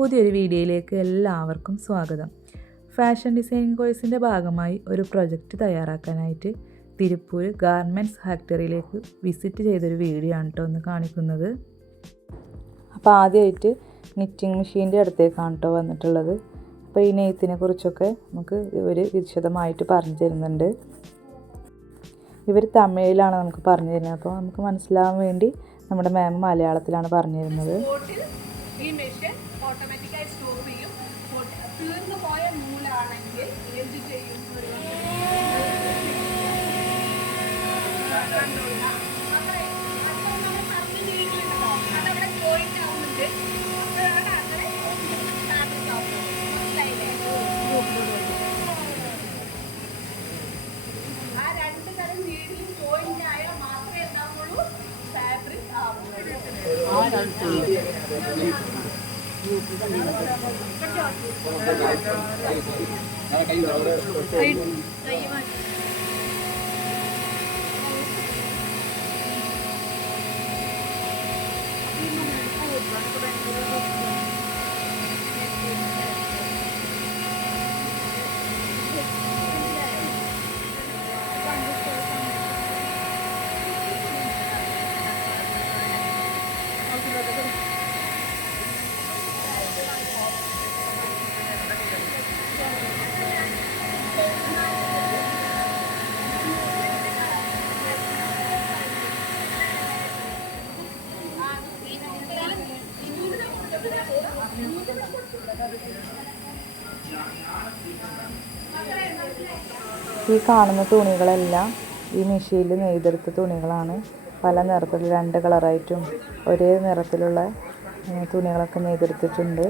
പുതിയൊരു വീഡിയോയിലേക്ക് എല്ലാവർക്കും സ്വാഗതം. ഫാഷൻ ഡിസൈനിങ് കോഴ്സിൻ്റെ ഭാഗമായി ഒരു പ്രൊജക്റ്റ് തയ്യാറാക്കാനായിട്ട് തിരുപ്പൂർ ഗാർമെൻറ്റ്സ് ഫാക്ടറിയിലേക്ക് വിസിറ്റ് ചെയ്തൊരു വീഡിയോ ആണ് കേട്ടോ ഒന്ന് കാണിക്കുന്നത്. അപ്പോൾ ആദ്യമായിട്ട് നിറ്റിങ് മെഷീൻ്റെ അടുത്തേക്കാണ് കേട്ടോ വന്നിട്ടുള്ളത്. അപ്പോൾ ഈ നെയ്ത്തിനെ കുറിച്ചൊക്കെ നമുക്ക് ഇവർ വിശദമായിട്ട് പറഞ്ഞു തരുന്നുണ്ട്. ഇവർ തമിഴിലാണ് നമുക്ക് പറഞ്ഞു തരുന്നത്. അപ്പോൾ നമുക്ക് മനസ്സിലാവാൻ വേണ്ടി നമ്മുടെ മാം മലയാളത്തിലാണ് പറഞ്ഞു തരുന്നത്. ഈ മെഷീൻ ഓട്ടോമാറ്റിക്കായി സ്റ്റോപ്പ് ചെയ്യും. തീർന്നു പോയ നൂലാണെങ്കിൽ എന്ത് ചെയ്യും? അതവിടെ ജോയിന്റ് ആവുന്നുണ്ട്. ആ രണ്ട് തരം നീഡിലും ജോയിന്റ് ആയാൽ മാത്രമേ എന്താവുള്ളൂ ഫാബ്രിക് ആവുള്ളൂ. ഈ കാണുന്ന തുണികളെല്ലാം ഈ മെഷീനിൽ നെയ്തെടുത്ത തുണികളാണ്. പല നിറത്തിൽ 2 കളറായിട്ടും ഒരേ നിറത്തിലുള്ള തുണികളൊക്കെ നെയ്തെടുത്തിട്ടുണ്ട്.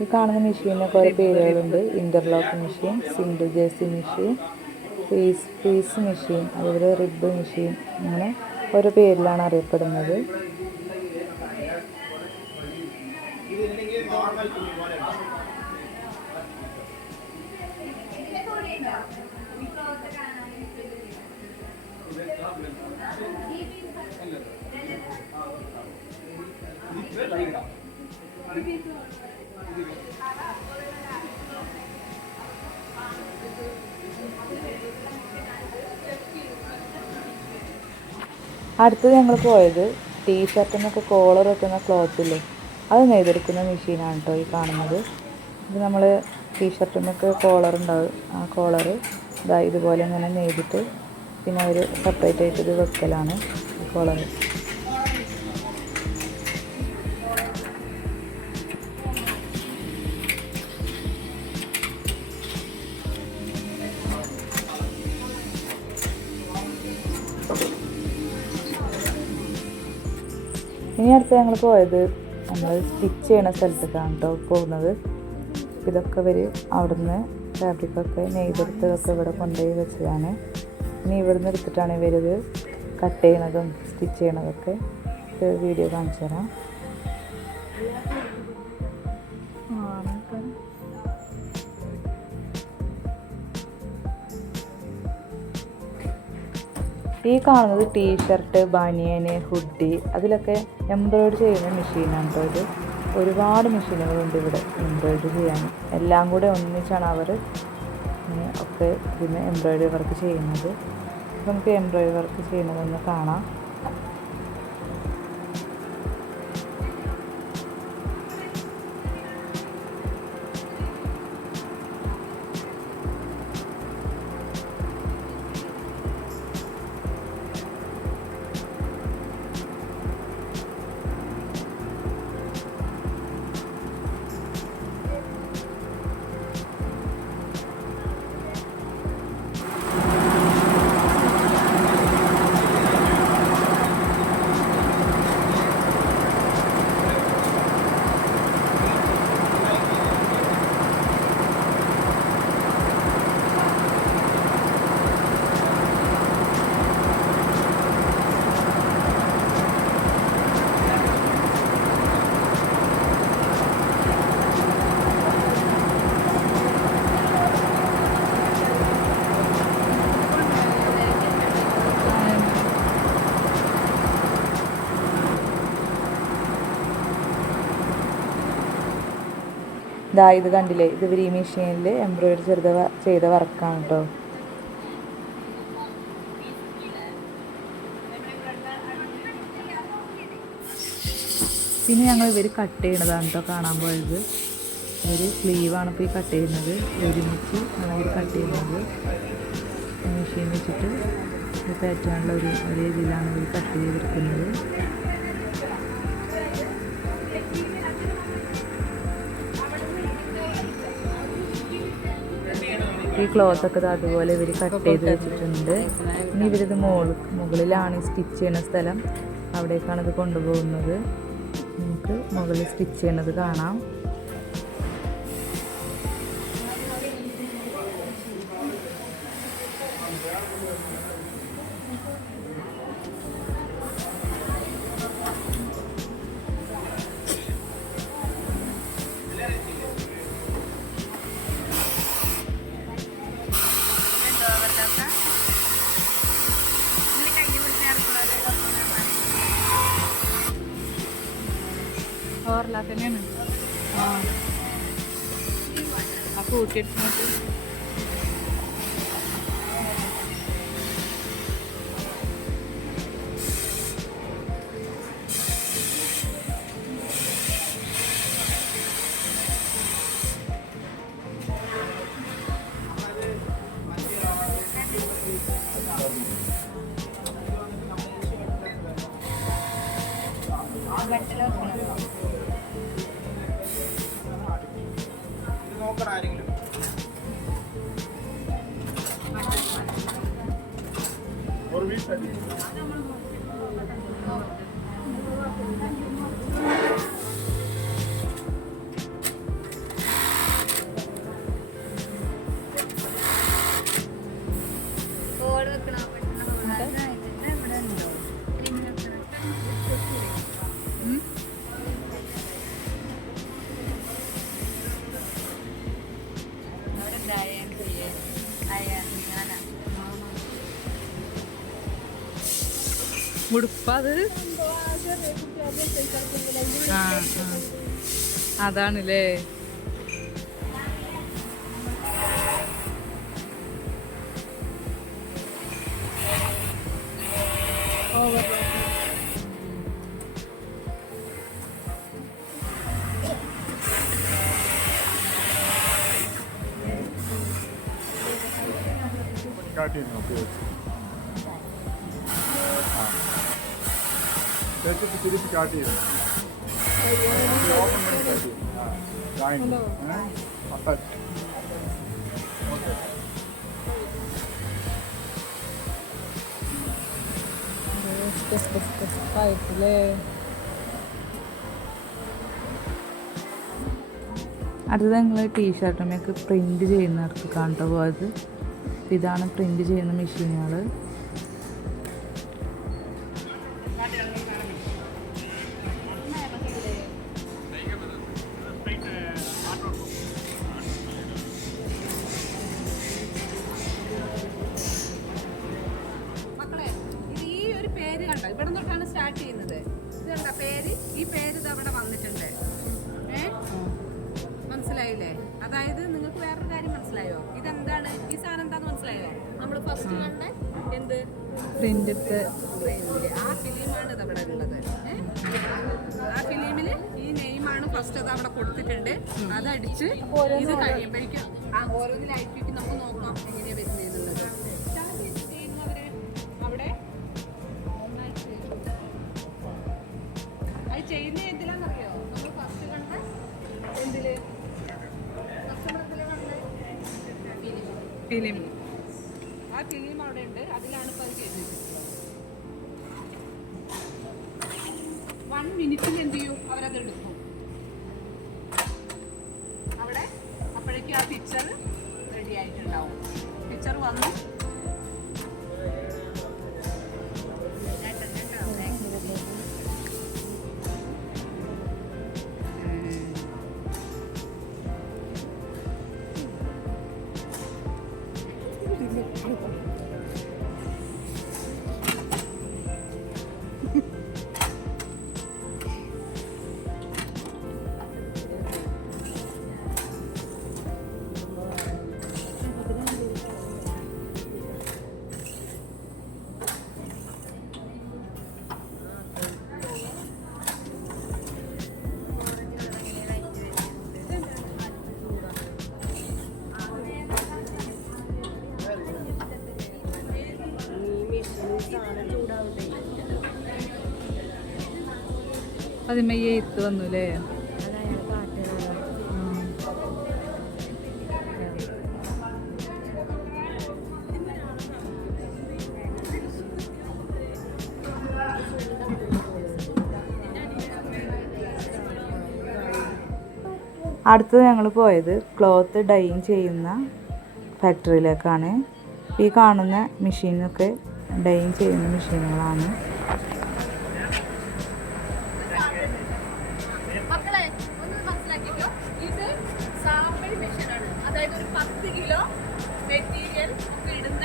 ഈ കാണുന്ന മെഷീനൊക്കെ ഓരോ പേരുകളുണ്ട്. Interlock machine, single jersey machine, piece machine, അതുപോലെ റിബ് മെഷീൻ, അങ്ങനെ ഓരോ പേരിലാണ് അറിയപ്പെടുന്നത്. അടുത്തത് ഞങ്ങൾ പോയത് ടീഷർട്ടിനൊക്കെ കോളർ വെക്കുന്ന ക്ലോത്തില്ലേ, അത് നെയ്തെടുക്കുന്ന മെഷീനാണ് കേട്ടോ ഈ കാണുന്നത്. ഇത് നമ്മൾ ടീഷർട്ടിനൊക്കെ കോളർ ഉണ്ടാവും. ആ കോളർ ഇതുപോലെ ഇങ്ങനെ നെയ്തിട്ട് പിന്നെ അവർ സെപ്പറേറ്റ് ആയിട്ട് ഇത് വെക്കലാണ് ഈ കോളർ. ഇനി അടുത്ത് ഞങ്ങൾ പോയത് നമ്മൾ സ്റ്റിച്ച് ചെയ്യണ സ്ഥലത്തേക്കാണ് കേട്ടോ പോകുന്നത്. ഇതൊക്കെ ഇവർ അവിടുന്ന് ഫാബ്രിക്കൊക്കെ നെയ്തെടുത്തതൊക്കെ ഇവിടെ കൊണ്ടുപോയി വെച്ചതാണ്. ഇനി ഇവിടുന്ന് എടുത്തിട്ടാണ് ഇവരിത് കട്ട് ചെയ്യണതും സ്റ്റിച്ച് ചെയ്യണതൊക്കെ. വീഡിയോ കാണിച്ചു തരാം. ഈ കാണുന്നത് ടീഷർട്ട്, ബനിയന്, ഹുഡി, അതിലൊക്കെ എംബ്രോയിഡറി ചെയ്യുന്ന മെഷീനാണ് കേട്ടോ ഇത്. ഒരുപാട് മെഷീനുകളുണ്ട് ഇവിടെ എംബ്രോയിഡറി ചെയ്യാൻ. എല്ലാം കൂടെ ഒന്നിച്ചാണ് അവർ ഒക്കെ ഇതിന് എംബ്രോയിഡറി വർക്ക് ചെയ്യുന്നത്. നമുക്ക് എംബ്രോയിഡറി വർക്ക് ചെയ്യുന്നതൊന്ന് കാണാം. ഇത് കണ്ടില്ലേ, ഇത് ഇവർ ഈ മെഷീനിൽ എംബ്രോയിഡറി ചെയ്ത വർക്കാണ് കേട്ടോ. പിന്നെ ഞങ്ങൾ ഇവർ കട്ട് ചെയ്യണതാണ് കേട്ടോ കാണാൻ പോയത്. ഒരു സ്ലീവാണ് ഇപ്പോൾ ഈ കട്ട് ചെയ്യുന്നത്. ഒരുമിച്ച് ആണ് ഇവർ കട്ട് ചെയ്യുന്നത്. മെഷീൻ വെച്ചിട്ട് പാറ്റേണിൽ ഒരേ ഇതിലാണ് ഇവർ കട്ട് ചെയ്തെടുക്കുന്നത്. ഈ ക്ലോത്തൊക്കെ അതുപോലെ ഇവർ കട്ട് ചെയ്ത് വെച്ചിട്ടുണ്ട്. ഇനി ഇവരിത് മുകളിലാണ് സ്റ്റിച്ച് ചെയ്യുന്ന സ്ഥലം, അവിടേക്കാണ് ഇത് കൊണ്ടുപോകുന്നത്. നമുക്ക് മുകളിൽ സ്റ്റിച്ച് ചെയ്യുന്നത് കാണാം. തന്നെയാണ് ആ കൂട്ടിയെടുത്തിട്ട് ഉടുപ്പത് അതാണല്ലേ. തിരിച്ച് സ്റ്റാർട്ട് ചെയ്യും. അടുത്തത് ഞങ്ങൾ ടീഷർട്ടുമൊക്കെ പ്രിൻ്റ് ചെയ്യുന്നവർക്ക് കാണട്ടോ പോയത്. ഇതാണ് പ്രിൻ്റ് ചെയ്യുന്ന മെഷീനുകൾ. ഇവിടെ തൊട്ടാണ് സ്റ്റാർട്ട് ചെയ്യുന്നത്. ഇത് കണ്ട പേര്, ഈ പേര് ഇത് അവിടെ വന്നിട്ടുണ്ട്. മനസ്സിലായില്ലേ? അതായത് നിങ്ങൾക്ക് വേറൊരു കാര്യം മനസ്സിലായോ? ഇതെന്താണ്, ഈ സാധനം എന്താന്ന് മനസ്സിലായോ? നമ്മൾ ഫസ്റ്റ് കണ്ട എന്ത് പ്രിന്റ് ആ ഫിലിമാണ് ഇത് അവിടെ ഉള്ളത്. ആ ഫിലിമില് ഈ നെയിമാണ് ഫസ്റ്റ് അത് അവിടെ കൊടുത്തിട്ടുണ്ട്. അതടിച്ച് ഇത് കഴിയുമ്പോഴേക്കും ആ ഓരോന്നിലായിരിക്കും നമുക്ക് നോക്കാം എങ്ങനെയാ വരുന്നത്. അവിടെ അത് ചെയ്യുന്ന എന്തിലാന്നറിയോ? നമ്മൾ ഫസ്റ്റ് കണ്ട എന്തില് ഫിലിം, ആ ഫിലിം അവിടെ ഉണ്ട്. അതിലാണ് ഇപ്പോൾ അത് ചെയ്തത്. 1 മിനിറ്റിൽ എന്ത് ചെയ്യും? അവരത് എടുക്കും അവിടെ. അപ്പോഴേക്കും ആ പിക്ചർ റെഡി ആയിട്ടുണ്ടാവും. പിക്ചർ വന്നു അതിന്മേ എഴുത്ത് വന്നു അല്ലേ? അടുത്തത് ഞങ്ങൾ പോയത് ക്ലോത്ത് ഡൈയിങ് ചെയ്യുന്ന ഫാക്ടറിയിലേക്കാണ്. ഈ കാണുന്ന മെഷീനൊക്കെ ഡൈയിങ് ചെയ്യുന്ന മെഷീനുകളാണ്. മക്കളെ ഒന്ന് മനസ്സിലാക്കിക്കോ, ഇത് സാമ്പിൾ മെഷീനാണ്. അതായത് ഒരു 10 കിലോ മെറ്റീരിയൽ ഇടുന്ന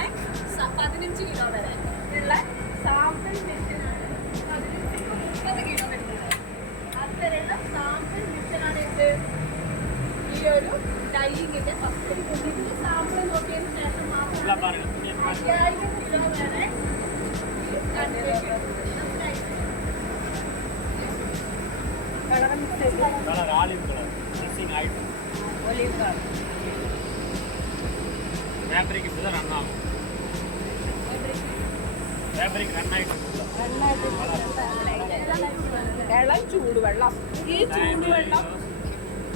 15 കിലോ വരെ ഉള്ള സാമ്പിൾ മെഷീനാണ്. 30 കിലോ വരുന്നത് അത്തരമുള്ള സാമ്പിൾ മെഷീനാണ് ഇത്. ഈ ഒരു ഡൈയിങ്ങിന്റെ ഫസ്റ്റ് ഇതിന്റെ സാമ്പിൾ നോക്കിയതിന് ശേഷം മാത്രം 5000 കിലോ വരെ വെള്ളം ചൂടുവെള്ളം. ഈ ചൂടുവെള്ളം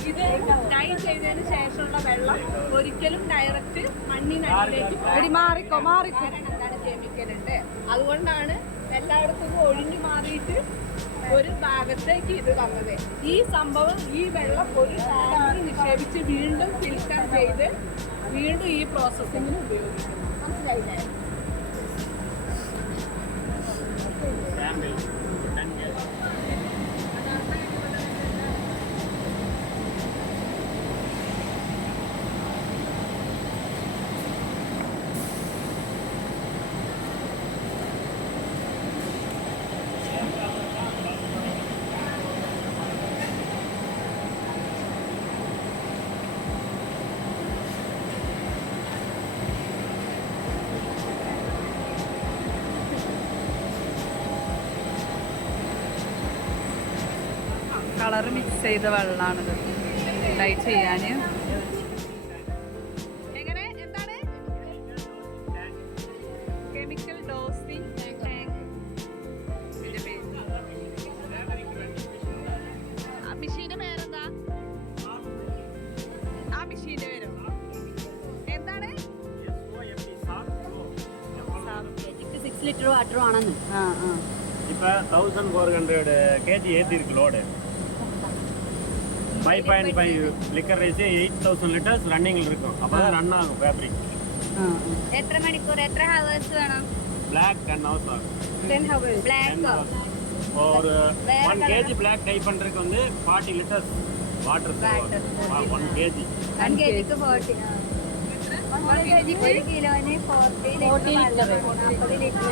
ഇത് ഡൈ ചെയ്തതിന് ശേഷമുള്ള വെള്ളം ഒരിക്കലും ഡയറക്റ്റ് മണ്ണിനടിയിലേക്ക് മാറിക്കോ എന്താണ് കെമിക്കൽ ഉണ്ട്. അതുകൊണ്ടാണ് എല്ലായിടത്തും ഒഴിഞ്ഞു മാറിയിട്ട് ഒരു ഭാഗത്തേക്ക് ഇത് വന്നത്. ഈ സംഭവം ഈ വെള്ളം ഒരു ടാങ്കിൽ നിക്ഷേപിച്ച് വീണ്ടും ഫിൽറ്റർ ചെയ്ത് വീണ്ടും ഈ പ്രോസസ്സിങ്ങിന് ഉപയോഗിക്കും. മനസ്സിലായില്ലേ? കളർ മിക്സ് ചെയ്ത വെള്ളമാണിത് ഡൈ ചെയ്യാൻ. എങ്ങനെ എന്താണ് കെമിക്കൽ ഡോസിംഗ് ടാങ്ക്? ആ മെഷീന്റെ പേരെന്താ? ആ മെഷീന്റെ പേരോ എന്താണ്? 6 ലിറ്റർ വാട്ടർ ആണെന്ന്. இப்போ 1400 kg ஏற்றிருக்கு லோடு. 5.5 லிட்டர் ரைஸ் 8000 லிட்டர்ஸ் ரன்னிங்கில் இருக்கும். அப்போ தான் ரன் ஆகும் ஃபேப்ரிக். എത്ര മണിക്കൂർ, എത്ര ഹവേഴ്സ് വേണം? பிளாக் 10 ஹவர்ஸ் ஆகும். 10 hours. ബ്ലാക്കോ? ஒரு 1 kg பிளாக் டை பண்ணுறதுக்கு வந்து 40 லிட்டர்ஸ் வாட்டர் 1 kg. 1 kgക്ക് 40. 1 കിലോന് 40 ലിറ്റർ. 40 ലിറ്റർ.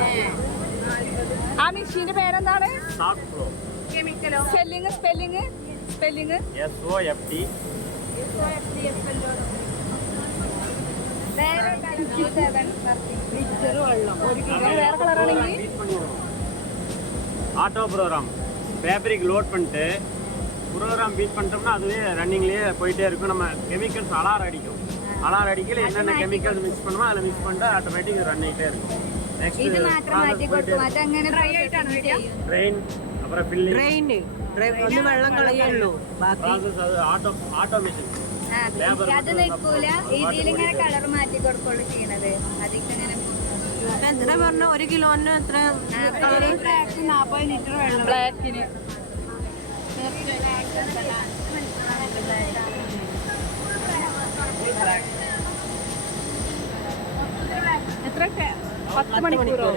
ആ മെഷീന്റെ പേരെന്താണ്? Soft pro. കെമിക്കലോ? Spelling SOFT. വേറെ ലിറ്റർ വെള്ളം 1 കിലോ. വേറെ കളറാണെങ്കിൽ ஆட்டோ ப்ரோக்ராம் ஃபேப்ரிக் லோட் பண்ணிட்டு ப்ரோக்ராம் பீட் பண்ணிட்டோம்னா அதுவே ரன்னிங்லேயே போயிட்டே இருக்கும். நம்ம கெமிக்கல்ஸ் அலாரம் அடிக்கும். அலாரம் அடிக்கல என்னென்ன கெமிக்கல்ஸ் மிக்ஸ் பண்ணுமோ அதில் மிக்ஸ் பண்ணிட்டு ஆட்டோமேட்டிக் ரன் ஆகிட்டே இருக்கும். ഇത് മാത്രം മാറ്റി കൊടുക്കും. അതങ്ങനെ ഡ്രൈ ആയിട്ടാണ് വരിക. ട്രെയിൻ അപ്പുറം ഫില്ലിംഗ് ഒന്ന് വെള്ളം കളയുള്ളൂ. പ്രോസസ് അത് ഓട്ടോമേഷൻ. അത് നിൽക്കൂല. ഇതിലിങ്ങനെ കളർ മാറ്റി കൊടുക്കുള്ളൂ ചെയ്യണത്. അതിങ്ങനെ എത്ര പറഞ്ഞ 1 കിലോന് എത്ര? 40 ലിറ്റർ വെള്ളം. ബ്ലാക്കിന് എത്ര? 10 മണിക്കൂറോ?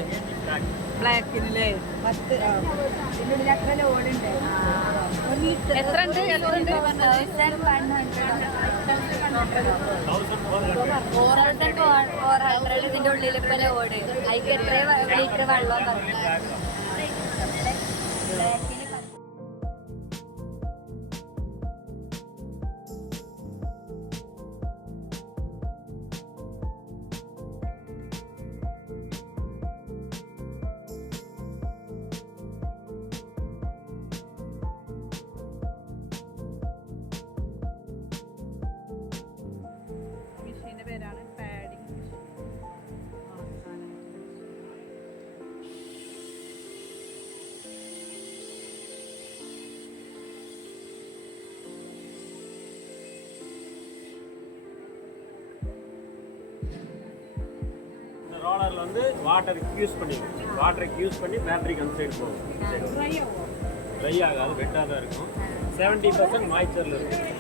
ബ്ലാക്കിനല്ലേ 10. ഇതിൻ്റെ ഉള്ളിൽ അത്ര ലോഡുണ്ട്. എത്ര ഉണ്ട്? 400 ഇതിൻ്റെ ഉള്ളിൽ ഇപ്പൊ ലോഡ്. അതിക്ക് എത്ര ലിറ്റർ വെള്ളം മെഷീൻ്റെ പേരാണ് പാഡിങ് മെഷീൻ. மெட்டீரியல் வந்து வாட்டருக்கு யூஸ் பண்ணிடுவோம். வாட்டருக்கு யூஸ் பண்ணி ஃபேப்ரிக் அந்த சைடு போகும். ட்ரை ஆகாது, வெட்டாக தான் இருக்கும். 70% மாய்ச்சரில் இருக்கும்.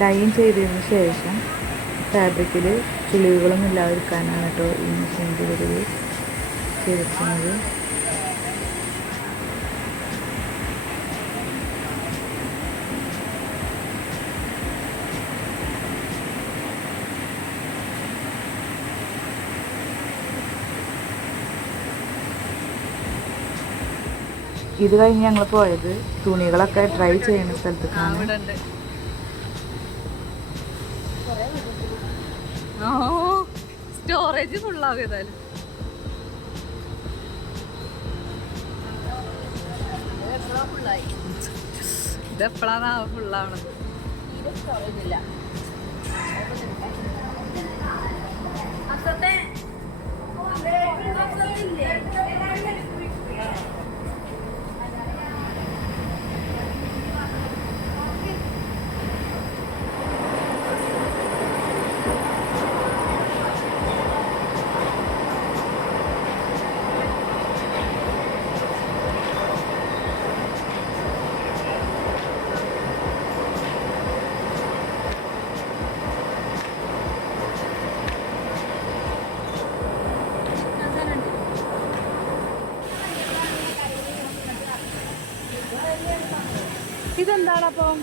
ഡൈയിങ് ചെയ്തതിന് ശേഷം ഫാബ്രിക്കിൽ ചുളിവുകളൊന്നും ഇല്ലാതിരിക്കാനാണ് കേട്ടോ ഈ മെഷീൻ്റെ ഒരു ചെയ്തിരിക്കുന്നത്. ഇത് കഴിഞ്ഞ് ഞങ്ങൾ പോയത് തുണികളൊക്കെ ട്രൈ ചെയ്യുന്ന സ്ഥലത്തേക്കാണ്. സ്റ്റോറേജ് ഫുള്ളാവും ഏതായാലും. ഇതെപ്പോഴാണ് ഫുള്ളാവണത്? ഇതെന്താണ് അപ്പം?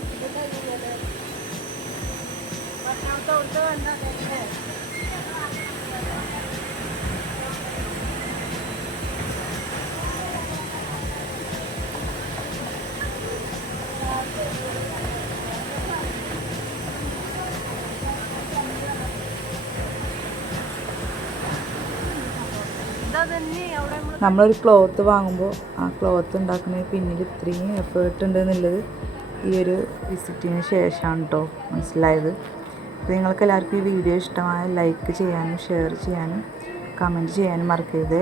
നമ്മളൊരു ക്ലോത്ത് വാങ്ങുമ്പോൾ ആ ക്ലോത്ത് ഉണ്ടാക്കുന്നതിന് പിന്നിൽ ഇത്രയും എഫേർട്ട് ഉണ്ട് എന്നുള്ളത് ഈ ഒരു വിസിറ്റിന് ശേഷമാണ് കേട്ടോ മനസ്സിലായത്. അപ്പോൾ നിങ്ങൾക്ക് എല്ലാവർക്കും ഈ വീഡിയോ ഇഷ്ടമായ ലൈക്ക് ചെയ്യാനും ഷെയർ ചെയ്യാനും കമൻറ്റ് ചെയ്യാനും മറക്കരുത്.